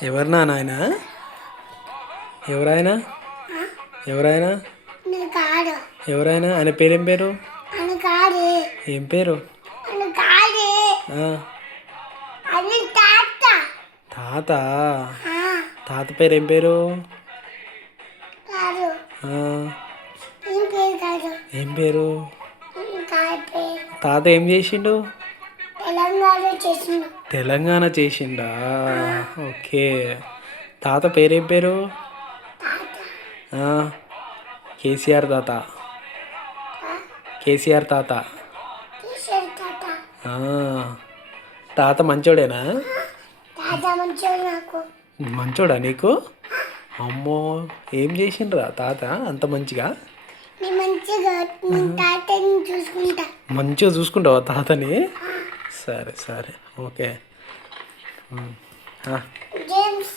ఎవరు నాయన? ఎవరాయన? ఎవరాయన? కాదు ఎవరాయన? ఆయన పేరేం పేరు? అని కాదు ఏం పేరు? అని కాదు ఆ, అని తాత తాత. ఆ, తాత పేరు ఏం పేరు? కాదు ఆ, ఏం పేరు కాదు ఏం పేరు? కాదు పేరు తాత ఏం చేసిండు? తెలంగాణ చేసిన తెలంగాణ చేసిండా? ఓకే. తాత పేరేం పేరు? ఆ, కేసీఆర్ తాత. కేసీఆర్ తాత. టీషర్ట్ తాత ఆ, తాత మంచోడేనా? తాత మంచిగా నాకు మంచోడా నీకు? అమ్మో, ఏం చేసిండ్రా తాత అంత మంచిగా? నీ మంచిగా నీ తాతని చూసుకుంటా మంచిగా చూసుకుంటావా తాతని? సరే సరే, ఓకే. ఆ. జేమ్స్